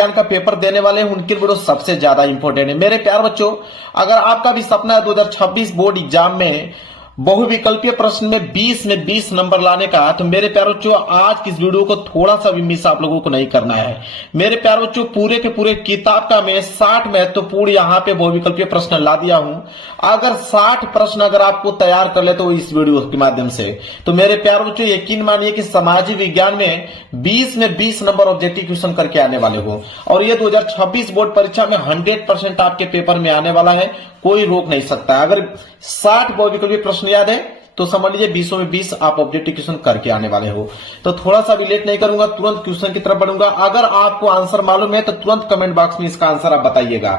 का पेपर देने वाले हैं उनके वीडियो सबसे ज्यादा इंपॉर्टेंट है। मेरे प्यार बच्चों, अगर आपका भी सपना है 2026 बोर्ड एग्जाम में बहुविकल्पीय प्रश्न में 20 में 20 नंबर लाने का, तो मेरे प्यार बच्चों आज की इस वीडियो को थोड़ा सा भी मिस आप लोगों को नहीं करना है। मेरे प्यार बच्चों, पूरे के पूरे किताब का मैं 60 महत्वपूर्ण यहाँ पे बहुविकल्पीय प्रश्न ला दिया हूं। अगर 60 प्रश्न अगर आपको तैयार कर ले तो इस वीडियो के माध्यम से, तो मेरे प्यार बच्चों यकीन मानिए कि सामाजिक विज्ञान में 20 में 20 नंबर ऑब्जेक्टिव क्वेश्चन करके आने वाले हो, और ये 2026 बोर्ड परीक्षा में 100% आपके पेपर में आने वाला है, कोई रोक नहीं सकता। अगर 60 बहुविकल्पीय प्रश्न याद है तो समझ लीजिए 20 में 20 आप ऑब्जेक्टिव क्वेश्चन करके आने वाले हो। तो थोड़ा सा भी लेट नहीं करूंगा, तुरंत क्वेश्चन की तरफ बढ़ूंगा। अगर आपको आंसर मालूम है तो तुरंत कमेंट बॉक्स में इसका आंसर आप बताइएगा।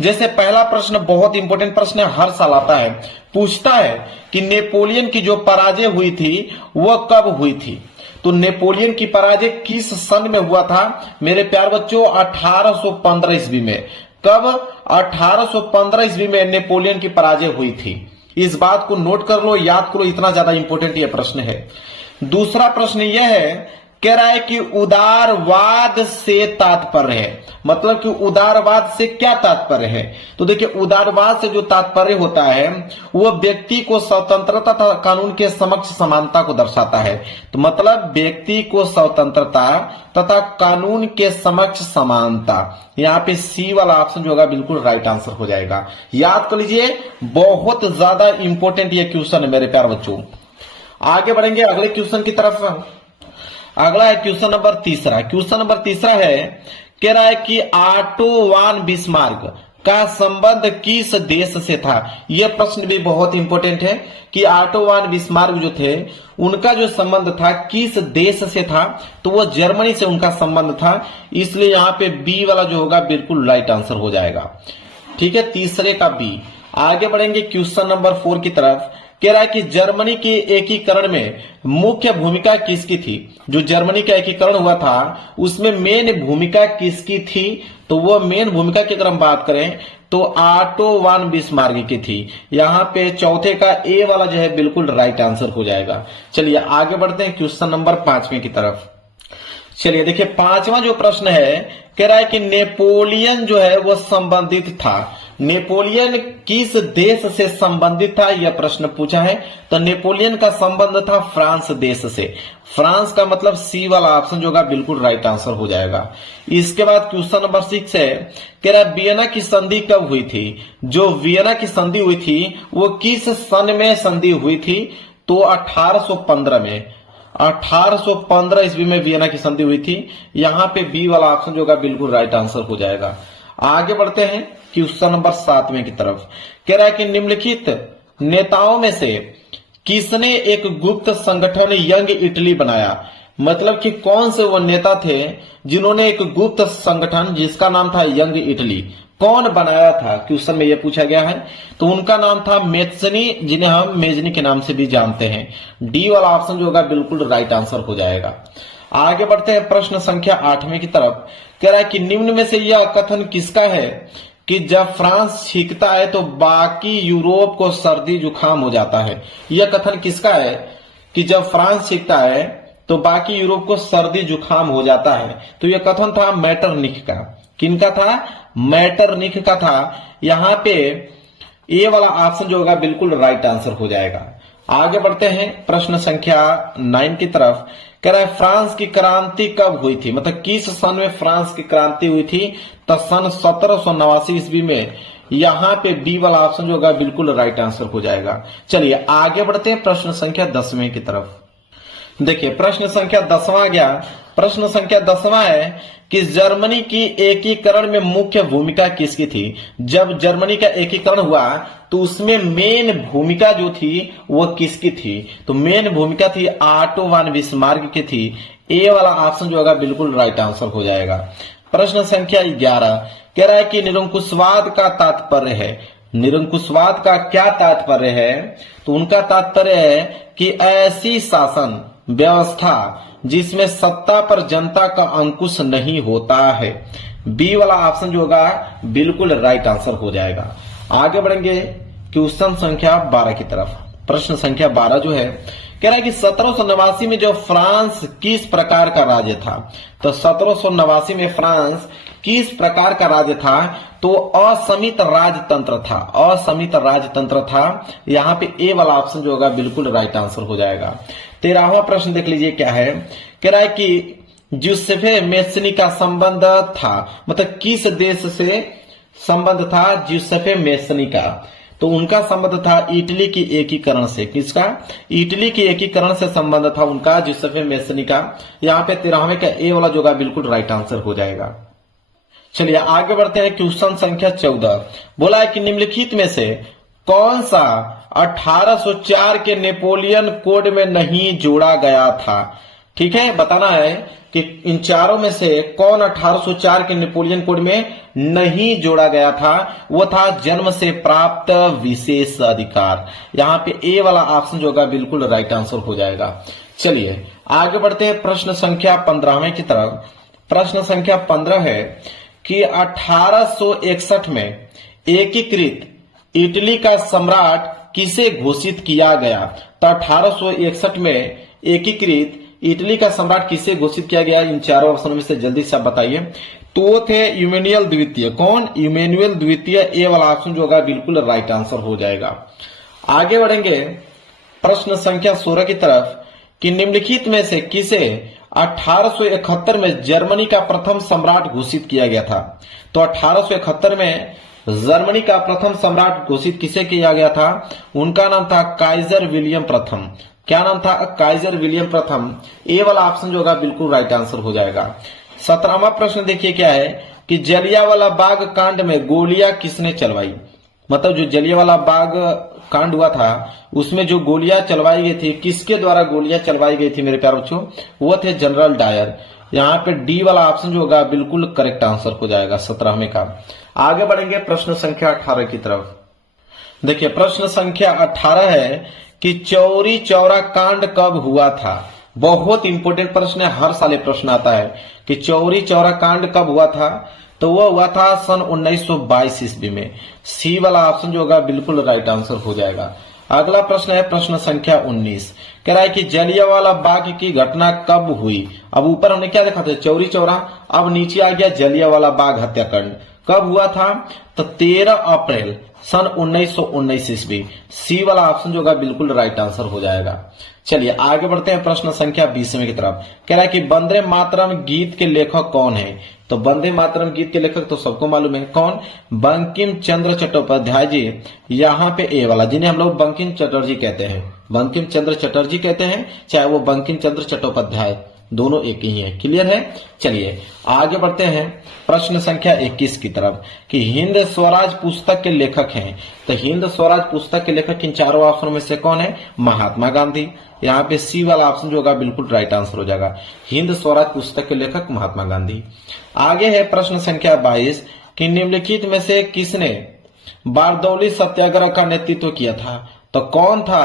जैसे पहला प्रश्न बहुत इंपॉर्टेंट प्रश्न है, हर साल आता है, पूछता है कि नेपोलियन की जो पराजय हुई थी वह कब हुई थी। तो नेपोलियन की पराजय किस सन में हुआ था मेरे प्यार बच्चों? 1815 ईस्वी में। कब? 1815 ईस्वी में नेपोलियन की पराजय हुई थी। इस बात को नोट कर लो, याद करो, इतना ज्यादा इंपॉर्टेंट यह प्रश्न है। दूसरा प्रश्न यह है, कह रहा है कि उदारवाद से तात्पर्य है, मतलब कि उदारवाद से क्या तात्पर्य है? तो देखिए, उदारवाद से जो तात्पर्य होता है वह व्यक्ति को स्वतंत्रता तथा कानून के समक्ष समानता को दर्शाता है। तो मतलब व्यक्ति को स्वतंत्रता तथा कानून के समक्ष समानता, यहाँ पे सी वाला ऑप्शन जो होगा बिल्कुल राइट आंसर हो जाएगा। याद कर लीजिए, बहुत ज्यादा इंपॉर्टेंट ये क्वेश्चन है मेरे प्यार बच्चों। आगे बढ़ेंगे अगले क्वेश्चन की तरफ। अगला है क्वेश्चन नंबर तीसरा। क्वेश्चन नंबर तीसरा है, कह रहा है कि ऑटो वान बिस्मार्क का संबंध किस देश से था। यह प्रश्न भी बहुत इंपॉर्टेंट है कि ऑटो वान बिस्मार्क जो थे उनका जो संबंध था किस देश से था, तो वो जर्मनी से उनका संबंध था। इसलिए यहाँ पे बी वाला जो होगा बिल्कुल राइट आंसर हो जाएगा। ठीक है, तीसरे का बी। आगे बढ़ेंगे क्वेश्चन नंबर 4 की तरफ। कह रहा है कि जर्मनी के एकीकरण में मुख्य भूमिका किसकी थी। जो जर्मनी का एकीकरण हुआ था उसमें मेन भूमिका किसकी थी, तो वो मेन भूमिका की अगर हम बात करें तो ऑटो वान बिस्मार्क की थी। यहाँ पे चौथे का ए वाला जो है बिल्कुल राइट आंसर हो जाएगा। चलिए आगे बढ़ते हैं क्वेश्चन नंबर 5वें की तरफ। चलिए देखिए, 5वां जो प्रश्न है, कह रहा है कि नेपोलियन जो है वो संबंधित था। नेपोलियन किस देश से संबंधित था, यह प्रश्न पूछा है। तो नेपोलियन का संबंध था फ्रांस देश से। फ्रांस का मतलब सी वाला ऑप्शन जो होगा बिल्कुल राइट आंसर हो जाएगा। इसके बाद क्वेश्चन नंबर 6 है, कह रहा है वियना की संधि कब हुई थी। जो वियना की संधि हुई थी वो किस सन में संधि हुई थी, तो 1815 में। 1815 ईस्वी में वियना की संधि हुई थी। यहाँ पे बी वाला ऑप्शन जो होगा बिल्कुल राइट आंसर हो जाएगा। आगे बढ़ते हैं क्वेश्चन नंबर 7वें की तरफ। कह रहा है कि निम्नलिखित नेताओं में से किसने एक गुप्त संगठन यंग इटली बनाया। मतलब कि कौन से वो नेता थे जिन्होंने एक गुप्त संगठन जिसका नाम था यंग इटली, कौन बनाया था, क्वेश्चन में यह पूछा गया है। तो उनका नाम था मेज़नी, जिन्हें हम मेज़नी के नाम से भी जानते हैं। डी वाला ऑप्शन जो होगा बिल्कुल राइट आंसर हो जाएगा। आगे बढ़ते हैं प्रश्न संख्या 8वें की तरफ। कह रहा है कि निम्न में से यह कथन किसका है कि जब फ्रांस छींकता है तो बाकी यूरोप को सर्दी जुकाम हो जाता है। यह कथन किसका है कि जब फ्रांस छींकता है तो बाकी यूरोप को सर्दी जुकाम हो जाता है। तो यह कथन था मेटरनिख का। किनका था? मेटरनिख का था। यहाँ पे ए वाला ऑप्शन जो होगा बिल्कुल राइट आंसर हो जाएगा। आगे बढ़ते हैं प्रश्न संख्या 9 की तरफ। कह रहा है फ्रांस की क्रांति कब हुई थी, मतलब किस सन में फ्रांस की क्रांति हुई थी। तो सन 1789 ईस्वी में। यहाँ पे बी वाला ऑप्शन जो होगा बिल्कुल राइट आंसर हो जाएगा। चलिए आगे बढ़ते हैं प्रश्न संख्या 10वें की तरफ। देखिए प्रश्न संख्या 10वां आ गया। प्रश्न संख्या 10वां है कि जर्मनी की एकीकरण में मुख्य भूमिका किसकी थी। जब जर्मनी का एकीकरण हुआ तो उसमें मेन भूमिका जो थी वो किसकी थी, तो मेन भूमिका थी ऑटो वान बिस्मार्क की थी। ए वाला ऑप्शन जो होगा बिल्कुल राइट आंसर हो जाएगा। प्रश्न संख्या 11 कह रहा है कि निरंकुशवाद का तात्पर्य है। निरंकुशवाद का क्या तात्पर्य है, तो उनका तात्पर्य है कि ऐसी शासन व्यवस्था जिसमें सत्ता पर जनता का अंकुश नहीं होता है। बी वाला ऑप्शन जो होगा बिल्कुल राइट आंसर हो जाएगा। आगे बढ़ेंगे क्वेश्चन संख्या 12 की तरफ। प्रश्न संख्या 12 जो है, कह रहा है कि 1789 में जो फ्रांस किस प्रकार का राज्य था, तो 1789 में फ्रांस किस प्रकार का राज्य था, तो असमित राजतंत्र था, असमित राजतंत्र था। यहां पे ए वाला ऑप्शन जो होगा बिल्कुल राइट आंसर हो जाएगा। 13वां प्रश्न देख लीजिए क्या है, कह रहा है कि ज्यूसेफे मेस्नी का संबंध था, मतलब किस देश से संबंध था ज्यूसेफे मेस्नी का, तो उनका संबंध था इटली की एकीकरण से। किसका? इटली की एकीकरण से संबंध था उनका ज्यूसेफे मेस्नी का। यहाँ पे 13वें का ए वाला जो होगा बिल्कुल राइट आंसर हो जाएगा। चलिए आगे बढ़ते हैं। क्वेश्चन संख्या 14 बोला है कि निम्नलिखित में से कौन सा 1804 के नेपोलियन कोड में नहीं जोड़ा गया था। ठीक है, बताना है कि इन चारों में से कौन 1804 के नेपोलियन कोड में नहीं जोड़ा गया था। वो था जन्म से प्राप्त विशेष अधिकार। यहां पे ए वाला ऑप्शन जो होगा बिल्कुल राइट आंसर हो जाएगा। चलिए आगे बढ़ते हैं प्रश्न संख्या 15वें की तरफ। प्रश्न संख्या 15 है कि 1861 में एकीकृत इटली का सम्राट किसे घोषित किया गया। तो 1861 में एकीकृत इटली का सम्राट किसे घोषित किया गया, इन चारों ऑप्शनों में से जल्दी से आप बताइए। तो वो थे इमैनुअल द्वितीय। कौन? इमैनुअल द्वितीय। ए वाला ऑप्शन जो होगा बिल्कुल राइट आंसर हो जाएगा। आगे बढ़ेंगे प्रश्न संख्या 16 की तरफ कि निम्नलिखित में से किसे 1871 में जर्मनी का प्रथम सम्राट घोषित किया गया था। तो 1871 में जर्मनी का प्रथम सम्राट घोषित किसे किया गया था, उनका नाम था काइजर विलियम प्रथम। क्या नाम था? काइजर विलियम प्रथम। ए वाला ऑप्शन जो होगा बिल्कुल राइट आंसर हो जाएगा। 17वां प्रश्न देखिए क्या है कि जलियांवाला बाग कांड में गोलियां किसने चलवाई। मतलब जो जलियांवाला बाग कांड हुआ था उसमें जो गोलियां चलवाई गई थी, किसके द्वारा गोलियां चलवाई गई थी मेरे प्यारे बच्चों, वो थे जनरल डायर। यहाँ पे डी वाला ऑप्शन जो होगा बिल्कुल करेक्ट आंसर हो जाएगा 17वें का। आगे बढ़ेंगे प्रश्न संख्या 18 की तरफ। देखिए प्रश्न संख्या 18 है कि चौरी चौरा कांड कब हुआ था। बहुत इंपोर्टेंट प्रश्न है, हर साल प्रश्न आता है कि चौरी चौरा कांड कब हुआ था। तो वह हुआ था सन 1922 ईस्वी में। सी वाला ऑप्शन जो होगा बिल्कुल राइट आंसर हो जाएगा। अगला प्रश्न है प्रश्न संख्या 19, कह रहा है कि जलियांवाला बाग की घटना कब हुई। अब ऊपर हमने क्या देखा था, चौरी चौरा, अब नीचे आ गया जलियांवाला बाग हत्याकांड। कब हुआ था? तो 13 अप्रैल सन 1919 ईस्वी। सी वाला ऑप्शन जो होगा बिल्कुल राइट आंसर हो जाएगा। चलिए आगे बढ़ते हैं प्रश्न संख्या 20वें की तरफ। कह रहा है कि वंदे मातरम गीत के लेखक कौन है। तो वंदे मातरम गीत के लेखक तो सबको मालूम है, कौन? बंकिम चंद्र चट्टोपाध्याय जी। यहाँ पे ए वाला, जिन्हें हम लोग बंकिम चटर्जी कहते हैं, बंकिम चंद्र चटर्जी कहते हैं, चाहे वो बंकिम चंद्र चट्टोपाध्याय, दोनों एक ही है। क्लियर है। चलिए आगे बढ़ते हैं प्रश्न संख्या 21 की तरफ कि हिंद स्वराज पुस्तक के लेखक हैं। तो हिंद स्वराज पुस्तक के लेखक इन चारों ऑप्शनों में से कौन है? महात्मा गांधी। यहाँ पे सी वाला ऑप्शन जो होगा बिल्कुल राइट आंसर हो जाएगा। हिंद स्वराज पुस्तक के लेखक महात्मा गांधी। आगे है प्रश्न संख्या 22 कि निम्नलिखित में से किसने बारदौली सत्याग्रह का नेतृत्व किया था। तो कौन था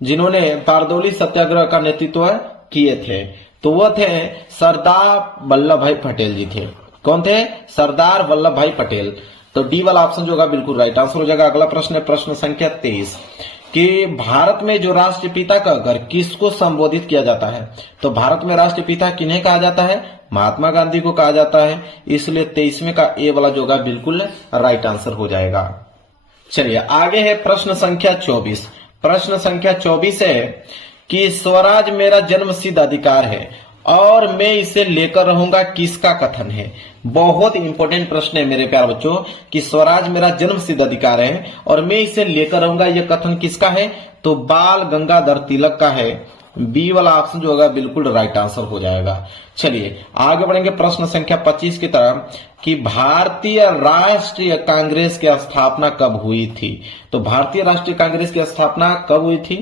जिन्होंने बारदौली सत्याग्रह का नेतृत्व किए थे। तो वो थे सरदार वल्लभ भाई पटेल जी थे। कौन थे? सरदार वल्लभ भाई पटेल। तो डी वाला ऑप्शन जो होगा बिल्कुल राइट आंसर हो जाएगा। अगला प्रश्न है प्रश्न संख्या 23 कि भारत में जो राष्ट्रपिता का घर किसको संबोधित किया जाता है। तो भारत में राष्ट्रपिता किन्हें कहा जाता है? महात्मा गांधी को कहा जाता है। इसलिए 23वें का ए वाला जो होगा बिल्कुल राइट आंसर हो जाएगा। चलिए आगे है प्रश्न संख्या 24। प्रश्न संख्या 24 है कि स्वराज मेरा जन्मसिद्ध अधिकार है और मैं इसे लेकर रहूंगा, किसका कथन है। बहुत इंपॉर्टेंट प्रश्न है मेरे प्यारे बच्चों कि स्वराज मेरा जन्मसिद्ध अधिकार है और मैं इसे लेकर रहूंगा, यह कथन किसका है। तो बाल गंगाधर तिलक का है। बी वाला ऑप्शन जो होगा बिल्कुल राइट आंसर हो जाएगा। चलिए आगे बढ़ेंगे प्रश्न संख्या 25 की तरफ कि भारतीय राष्ट्रीय कांग्रेस की स्थापना कब हुई थी। तो भारतीय राष्ट्रीय कांग्रेस की स्थापना कब हुई थी।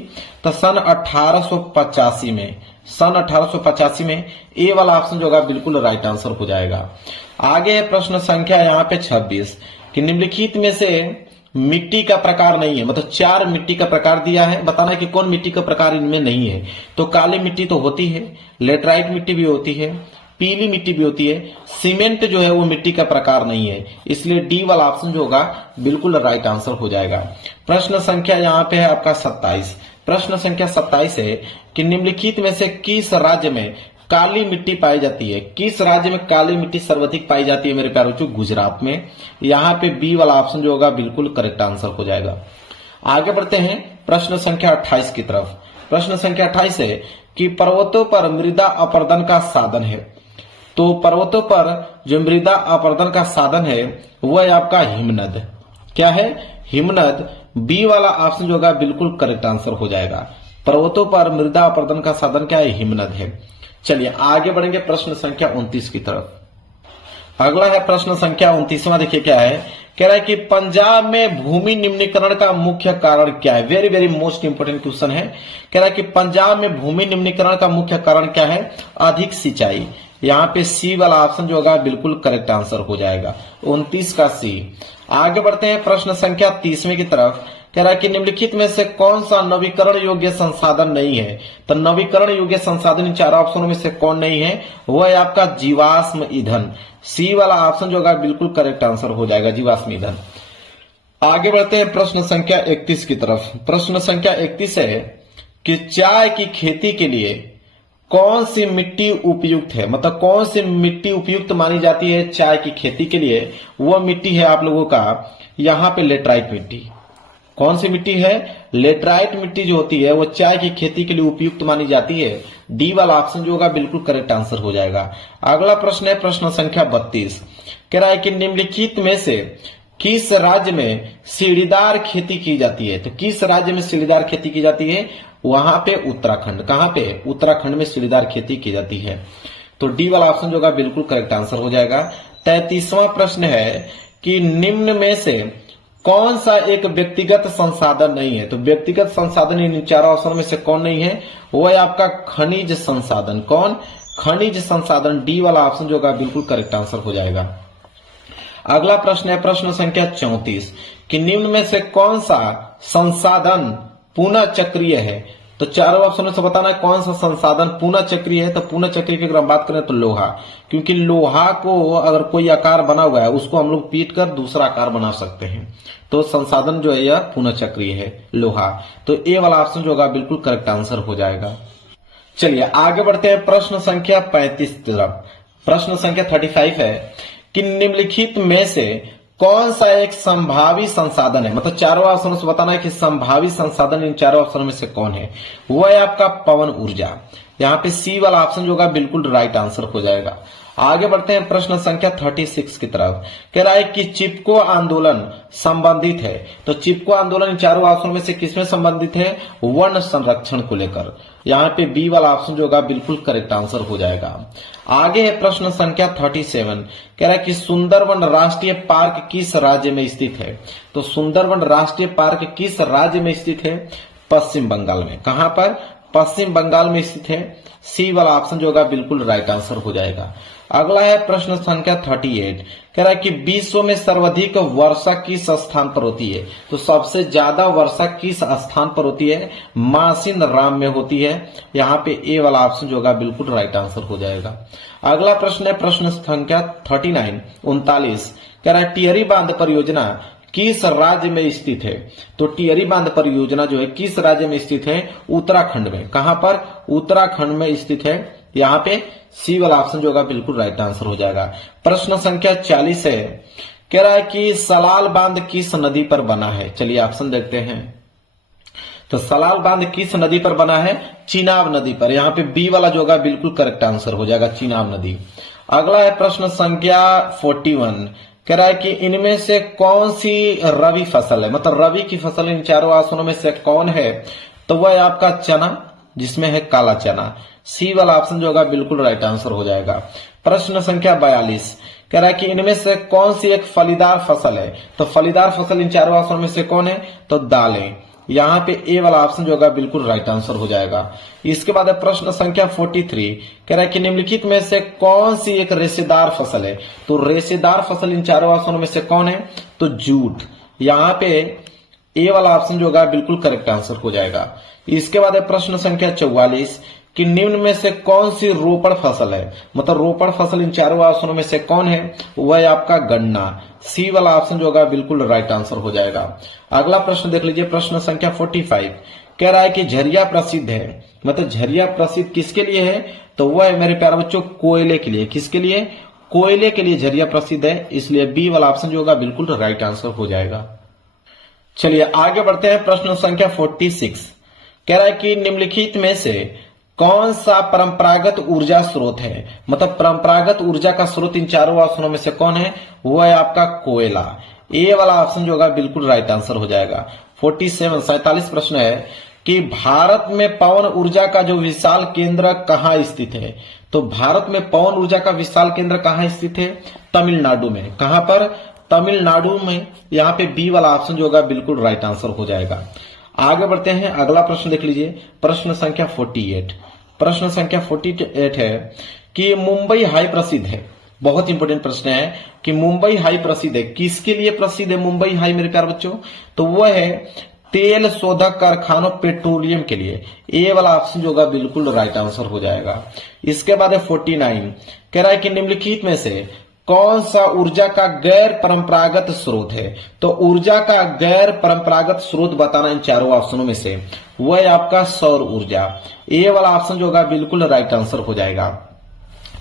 तो सन 1885 में। सन 1885 में। ए वाला ऑप्शन जो होगा बिल्कुल राइट आंसर हो जाएगा। आगे है प्रश्न संख्या यहाँ पे 26 कि निम्नलिखित में से मिट्टी का प्रकार नहीं है। मतलब 4 मिट्टी का प्रकार दिया है, बताना है कि कौन मिट्टी का प्रकार इनमें नहीं है। तो काली मिट्टी तो होती है, लेटराइट मिट्टी भी होती है, पीली मिट्टी भी होती है, सीमेंट जो है वो मिट्टी का प्रकार नहीं है। इसलिए डी वाला ऑप्शन जो होगा बिल्कुल राइट आंसर हो जाएगा। प्रश्न संख्या यहाँ पे है आपका 27 प्रश्न संख्या 27 है कि निम्नलिखित में से किस राज्य में काली मिट्टी पाई जाती है? किस राज्य में काली मिट्टी सर्वाधिक पाई जाती है मेरे प्यारे बच्चों? गुजरात में। यहाँ पे बी वाला ऑप्शन जो होगा बिल्कुल करेक्ट आंसर हो जाएगा। आगे बढ़ते हैं प्रश्न संख्या 28 की तरफ। प्रश्न संख्या 28 है कि पर्वतों पर मृदा अपरदन का साधन है। तो पर्वतों पर जो मृदा अपरदन का साधन है वह है आपका हिमनद। क्या है? हिमनद। बी वाला ऑप्शन जो होगा बिल्कुल करेक्ट आंसर हो जाएगा। पर्वतों पर मृदा अपरदन का साधन क्या है? हिमनद है। चलिए आगे बढ़ेंगे प्रश्न संख्या 29 की तरफ। अगला है प्रश्न संख्या 29वां। देखिए क्या है, कह रहा है कि पंजाब में भूमि निम्नीकरण का मुख्य कारण क्या है? Very very most important question है। कह रहा है कि पंजाब में भूमि निम्नीकरण का मुख्य कारण क्या है? अधिक सिंचाई। यहाँ पे सी वाला ऑप्शन जो होगा बिल्कुल करेक्ट आंसर हो जाएगा, 29 का सी। आगे बढ़ते हैं प्रश्न संख्या 30वें की तरफ। कह रहा है कि निम्नलिखित में से कौन सा नवीकरण योग्य संसाधन नहीं है? तो नवीकरण योग्य संसाधन इन चारों ऑप्शनों में से कौन नहीं है? वह है आपका जीवाश्म ईंधन। सी वाला ऑप्शन जो होगा बिल्कुल करेक्ट आंसर हो जाएगा, जीवाश्म ईंधन। आगे बढ़ते हैं प्रश्न संख्या 31 की तरफ। प्रश्न संख्या 31 है कि चाय की खेती के लिए कौन सी मिट्टी उपयुक्त है? मतलब कौन सी मिट्टी उपयुक्त मानी जाती है चाय की खेती के लिए? वह मिट्टी है आप लोगों का यहाँ पे लेटराइट मिट्टी। कौन सी मिट्टी है? लेटराइट मिट्टी जो होती है वो चाय की खेती के लिए उपयुक्त मानी जाती है। डी वाला ऑप्शन जो होगा बिल्कुल करेक्ट आंसर हो जाएगा। अगला प्रश्न है प्रश्न संख्या 32। कह रहा है कि निम्नलिखित में से किस राज्य में सीढ़ीदार खेती की जाती है? तो किस राज्य में सीढ़ीदार खेती की जाती है? वहां पे उत्तराखंड। कहां पे? उत्तराखंड में सीढ़ीदार खेती की जाती है। तो डी वाला ऑप्शन जो होगा बिल्कुल करेक्ट आंसर हो जाएगा। 33वां प्रश्न है कि निम्न में से कौन सा एक व्यक्तिगत संसाधन नहीं है? तो व्यक्तिगत संसाधन इन चारों ऑप्शन में से कौन नहीं है? वो है आपका खनिज संसाधन। कौन? खनिज संसाधन। डी वाला ऑप्शन जो होगा बिल्कुल करेक्ट आंसर हो जाएगा। अगला प्रश्न है प्रश्न संख्या 34 कि निम्न में से कौन सा संसाधन पुनः चक्रीय है? तो चारों ऑप्शनों से बताना है कौन सा संसाधन पुनः चक्रीय है। तो पुनः चक्रीय की अगर हम बात करें तो लोहा, क्योंकि लोहा को अगर कोई आकार बना हुआ है उसको हम लोग पीट कर दूसरा आकार बना सकते हैं। तो संसाधन जो है यह पुनः चक्रीय है, लोहा। तो ए वाला ऑप्शन जो होगा बिल्कुल करेक्ट आंसर हो जाएगा। चलिए आगे बढ़ते हैं प्रश्न संख्या 35 तरफ। प्रश्न संख्या 35 है कि निम्नलिखित में से कौन सा एक संभावी संसाधन है? मतलब चारों ऑप्शनों से बताना है कि संभावी संसाधन इन चारों ऑप्शनों में से कौन है? वह है आपका पवन ऊर्जा। यहाँ पे सी वाला ऑप्शन जो होगा बिल्कुल राइट आंसर हो जाएगा। आगे बढ़ते हैं प्रश्न संख्या 36 की तरफ। कह रहा है कि चिपको आंदोलन संबंधित है। तो चिपको आंदोलन इन चारों ऑप्शनों में से किसमें संबंधित है? वन संरक्षण को लेकर। यहाँ पे बी वाला ऑप्शन जो होगा बिल्कुल करेक्ट आंसर हो जाएगा। आगे है प्रश्न संख्या 37। कह रहा है कि सुंदरवन राष्ट्रीय पार्क किस राज्य में स्थित है? तो सुंदरवन राष्ट्रीय पार्क किस राज्य में स्थित है? पश्चिम बंगाल में। कहां पर? पश्चिम बंगाल में स्थित है। सी वाला ऑप्शन जो होगा बिल्कुल राइट आंसर हो जाएगा। अगला है प्रश्न संख्या 38। कह रहा है कि विश्व में सर्वाधिक वर्षा किस स्थान पर होती है? तो सबसे ज्यादा वर्षा किस स्थान पर होती है? मासिन राम में होती है। यहाँ पे ए वाला ऑप्शन जो होगा बिल्कुल राइट आंसर हो जाएगा। अगला प्रश्न है प्रश्न संख्या 39। कह रहा है टिहरी बांध परियोजना किस राज्य में स्थित है? तो टिहरी बांध परियोजना जो है किस राज्य में स्थित है? उत्तराखंड में। कहां पर? उत्तराखंड में स्थित है। यहाँ पे सी वाला ऑप्शन जो होगा बिल्कुल राइट आंसर हो जाएगा। प्रश्न संख्या 40 है। कह रहा है कि सलाल बांध किस नदी पर बना है? चलिए ऑप्शन देखते हैं। तो सलाल बांध किस नदी पर बना है? चिनाब नदी पर। यहाँ पे बी वाला जो होगा बिल्कुल करेक्ट आंसर हो जाएगा, चिनाब नदी। अगला है प्रश्न संख्या 41। कह रहा है कि इनमें से कौन सी रबी फसल है? मतलब रबी की फसल इन चारों ऑप्शनों में से कौन है? तो वह है आपका चना, जिसमें है काला चना। सी वाला ऑप्शन जो होगा बिल्कुल राइट आंसर हो जाएगा। प्रश्न संख्या 42। कह रहा है कि इनमें से कौन सी एक फलीदार फसल है? तो फलीदार फसल इन चारों ऑप्शन में से कौन है? तो दालें। यहाँ पे ए वाला ऑप्शन जो होगा बिल्कुल राइट आंसर हो जाएगा। इसके बाद है प्रश्न संख्या 43। कह रहा है कि निम्नलिखित में से कौन सी एक रेशेदार फसल है? तो रेशेदार फसल इन चारों ऑप्शनों में से कौन है? तो जूट। यहाँ पे ए वाला ऑप्शन जो होगा बिल्कुल करेक्ट आंसर हो जाएगा। इसके बाद है प्रश्न संख्या 44 कि निम्न में से कौन सी रोपड़ फसल है? मतलब रोपड़ फसल इन चारों ऑप्शनों में से कौन है? वह है आपका गन्ना। सी वाला ऑप्शन जो होगा बिल्कुल राइट आंसर हो जाएगा। अगला प्रश्न देख लीजिए, प्रश्न संख्या 45। कह रहा है कि झरिया प्रसिद्ध है, मतलब झरिया प्रसिद्ध किसके लिए है? तो वह है मेरे प्यारे बच्चों कोयले के लिए। किसके लिए? कोयले के लिए झरिया प्रसिद्ध है, इसलिए बी वाला ऑप्शन जो होगा बिल्कुल राइट आंसर हो जाएगा। चलिए आगे बढ़ते हैं, प्रश्न संख्या 46 कह रहा है कि निम्नलिखित में से कौन सा परंपरागत ऊर्जा स्रोत है? मतलब परंपरागत ऊर्जा का स्रोत इन चारों ऑप्शनों में से कौन है? वो है आपका कोयला। ए वाला ऑप्शन जो होगा बिल्कुल राइट आंसर हो जाएगा। 47 प्रश्न है कि भारत में पवन ऊर्जा का जो विशाल केंद्र कहाँ स्थित है? तो भारत में पवन ऊर्जा का विशाल केंद्र कहाँ स्थित है? तमिलनाडु में। कहां पर? तमिलनाडु में। यहाँ पे बी वाला ऑप्शन जो होगा बिल्कुल राइट आंसर हो जाएगा। आगे बढ़ते हैं, अगला प्रश्न देख लीजिए, प्रश्न संख्या 48। प्रश्न संख्या 48 है कि मुंबई हाई प्रसिद्ध है। बहुत इंपॉर्टेंट प्रश्न है कि मुंबई हाई प्रसिद्ध है, किसके लिए प्रसिद्ध है मुंबई हाई मेरे प्यारे बच्चों? तो वह है तेल शोधक कारखानों पेट्रोलियम के लिए। ए वाला ऑप्शन जो होगा बिल्कुल राइट आंसर हो जाएगा। इसके बाद है 49 कह रहा है कि निम्नलिखित में से कौन सा ऊर्जा का गैर परंपरागत स्रोत है? तो ऊर्जा का गैर परंपरागत स्रोत बताना इन चारों ऑप्शनों में से, वह है आपका सौर ऊर्जा। ए वाला ऑप्शन जो होगा बिल्कुल राइट आंसर हो जाएगा।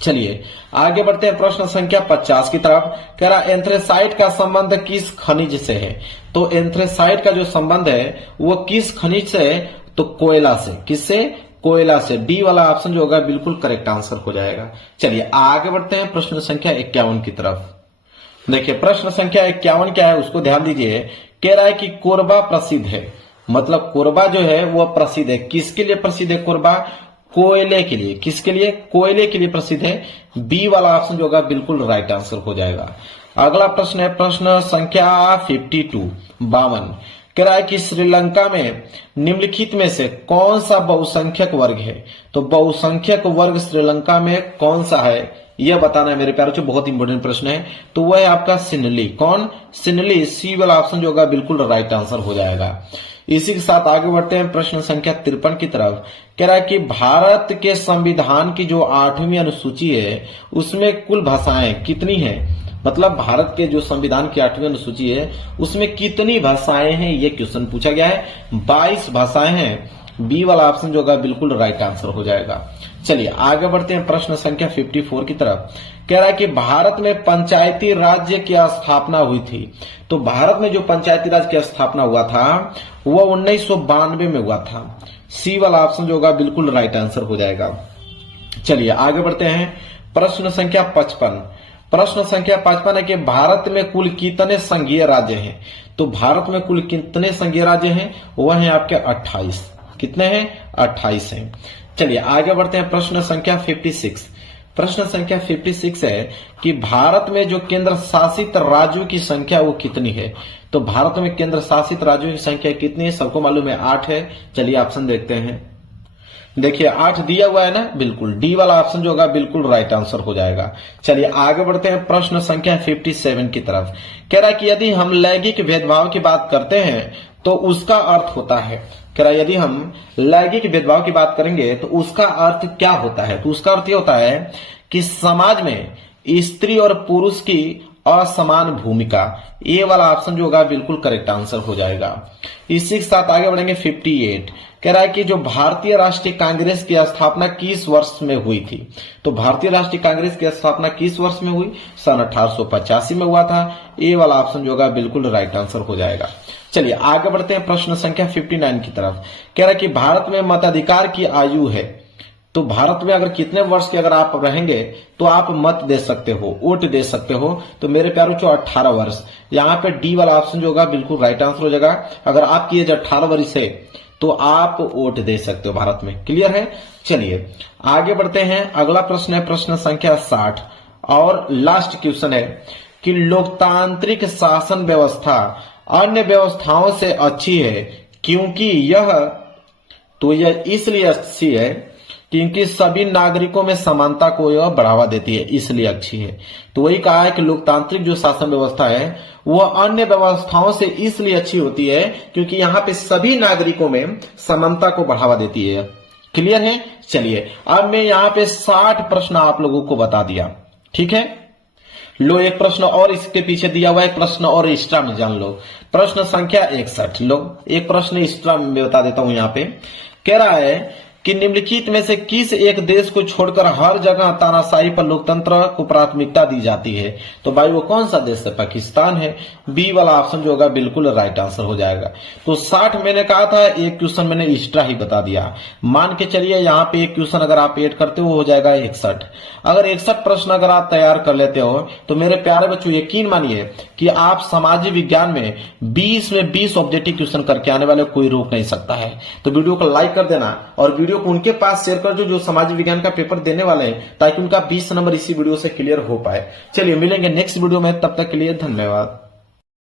चलिए आगे बढ़ते हैं, प्रश्न संख्या 50 की तरफ। कह रहा एंथ्रेसाइट का संबंध किस खनिज से है? तो एंथ्रेसाइट का जो संबंध है वो किस खनिज से है? तो कोयला से। किससे? कोयला से। डी वाला ऑप्शन जो होगा बिल्कुल करेक्ट आंसर हो जाएगा। चलिए आगे बढ़ते हैं प्रश्न संख्या 51 की तरफ। देखिए प्रश्न संख्या 51 क्या है उसको ध्यान दीजिए। कह रहा है कि कोरबा प्रसिद्ध है, मतलब कोरबा जो है वो प्रसिद्ध है। किसके लिए प्रसिद्ध है कोरबा? कोयले के लिए। किसके लिए? कोयले के लिए प्रसिद्ध है। बी वाला ऑप्शन जो होगा बिल्कुल राइट आंसर हो जाएगा। अगला प्रश्न है प्रश्न संख्या 52 कह रहा है कि श्रीलंका में निम्नलिखित में से कौन सा बहुसंख्यक वर्ग है? तो बहुसंख्यक वर्ग श्रीलंका में कौन सा है यह बताना है मेरे प्यारे बच्चों। बहुत इंपॉर्टेंट प्रश्न है। तो वह है आपका सिन्हली। कौन? सिन्हली। सी वाला ऑप्शन जो होगा बिल्कुल राइट आंसर हो जाएगा। इसी के साथ आगे बढ़ते हैं प्रश्न संख्या 53 की तरफ। कह रहा है कि भारत के संविधान की जो 8वीं अनुसूची है उसमें कुल भाषाएं कितनी हैं? मतलब भारत के जो संविधान की 8वीं अनुसूची है उसमें कितनी भाषाएं हैं ये क्वेश्चन पूछा गया है। 22 भाषाएं हैं। बी वाला ऑप्शन जो होगा बिल्कुल राइट आंसर हो जाएगा। चलिए आगे बढ़ते हैं प्रश्न संख्या 54 की तरफ। कह रहा है कि भारत में पंचायती राज्य की स्थापना हुई थी। तो भारत में जो पंचायती राज की स्थापना हुआ था वह 1992 में हुआ था। सी वाला ऑप्शन जो होगा बिल्कुल राइट आंसर हो जाएगा। चलिए आगे बढ़ते हैं, प्रश्न संख्या 55। प्रश्न संख्या 55 है कि भारत में कुल कितने संघीय राज्य हैं? तो भारत में कुल कितने संघीय राज्य हैं? वह है आपके 28। कितने हैं? 28 हैं। चलिए आगे बढ़ते हैं, प्रश्न संख्या 56। प्रश्न संख्या 56 है कि भारत में जो केंद्र शासित राज्यों की संख्या वो कितनी है? तो भारत में केंद्र शासित राज्यों की संख्या कितनी है? सबको मालूम है 8 है। चलिए ऑप्शन देखते हैं। देखिए 8 दिया हुआ है ना, बिल्कुल डी वाला ऑप्शन जो होगा बिल्कुल राइट आंसर हो जाएगा। चलिए आगे बढ़ते हैं प्रश्न संख्या 57 की तरफ। कह रहा है कि यदि हम लैंगिक भेदभाव की बात करते हैं तो उसका अर्थ होता है। कह रहा है यदि हम लैंगिक भेदभाव की बात करेंगे तो उसका अर्थ क्या होता है? तो उसका अर्थ ये होता है कि समाज में स्त्री और पुरुष की असमान भूमिका। ए वाला ऑप्शन जो होगा बिल्कुल करेक्ट आंसर हो जाएगा। इसी के साथ आगे बढ़ेंगे 58। कह रहा है कि जो भारतीय राष्ट्रीय कांग्रेस की स्थापना किस वर्ष में हुई थी? तो भारतीय राष्ट्रीय कांग्रेस की स्थापना किस वर्ष में हुई? सन 1885 में हुआ था। ए वाला ऑप्शन जो होगा बिल्कुल राइट आंसर हो जाएगा। चलिए आगे बढ़ते हैं प्रश्न संख्या 59 की तरफ। कह रहा है कि भारत में मताधिकार की आयु है। तो भारत में अगर कितने वर्ष के अगर आप रहेंगे तो आप मत दे सकते हो, वोट दे सकते हो? तो मेरे प्यारों जो 18 वर्ष। यहाँ पे डी वाला ऑप्शन जो होगा बिल्कुल राइट आंसर हो जाएगा। अगर आपकी एज 18 वर्ष है तो आप वोट दे सकते हो भारत में। क्लियर है? चलिए आगे बढ़ते हैं, अगला प्रश्न है प्रश्न संख्या 60 और लास्ट क्वेश्चन है कि लोकतांत्रिक शासन व्यवस्था अन्य व्यवस्थाओं से अच्छी है क्योंकि यह इसलिए अच्छी है क्योंकि सभी नागरिकों में समानता को यह बढ़ावा देती है, इसलिए अच्छी है। तो वही कहा है कि लोकतांत्रिक जो शासन व्यवस्था है वह अन्य व्यवस्थाओं से इसलिए अच्छी होती है क्योंकि यहाँ पे सभी नागरिकों में समानता को बढ़ावा देती है। क्लियर है? चलिए अब मैं यहाँ पे 60 प्रश्न आप लोगों को बता दिया। ठीक है, लो एक प्रश्न और इसके पीछे दिया हुआ है, प्रश्न और एक्स्ट्रा में जान लो। प्रश्न संख्या 61। लो एक प्रश्न एक्स्ट्रा में बता देता हूं। यहाँ पे कह रहा है कि निम्नलिखित में से किस एक देश को छोड़कर हर जगह तानाशाही पर लोकतंत्र को प्राथमिकता दी जाती है? तो भाई वो कौन सा देश है? पाकिस्तान है। बी वाला ऑप्शन जो होगा बिल्कुल राइट आंसर हो जाएगा। तो 60 मैंने कहा था, एक क्वेश्चन मैंने एक्स्ट्रा ही बता दिया। मान के चलिए यहाँ पे एक क्वेश्चन अगर आप ऐड करते हो जाएगा 61। अगर 61 प्रश्न अगर आप तैयार कर लेते हो तो मेरे प्यारे बच्चों यकीन मानिए कि आप सामाजिक विज्ञान में 20 में 20 ऑब्जेक्टिव क्वेश्चन करके आने वाले, कोई रोक नहीं सकता है। तो वीडियो को लाइक कर देना और वीडियो को उनके पास शेयर कर जो सामाजिक विज्ञान का पेपर देने वाले हैं, ताकि उनका 20 नंबर इसी वीडियो से क्लियर हो पाए। चलिए मिलेंगे नेक्स्ट वीडियो में, तब तक के लिए धन्यवाद।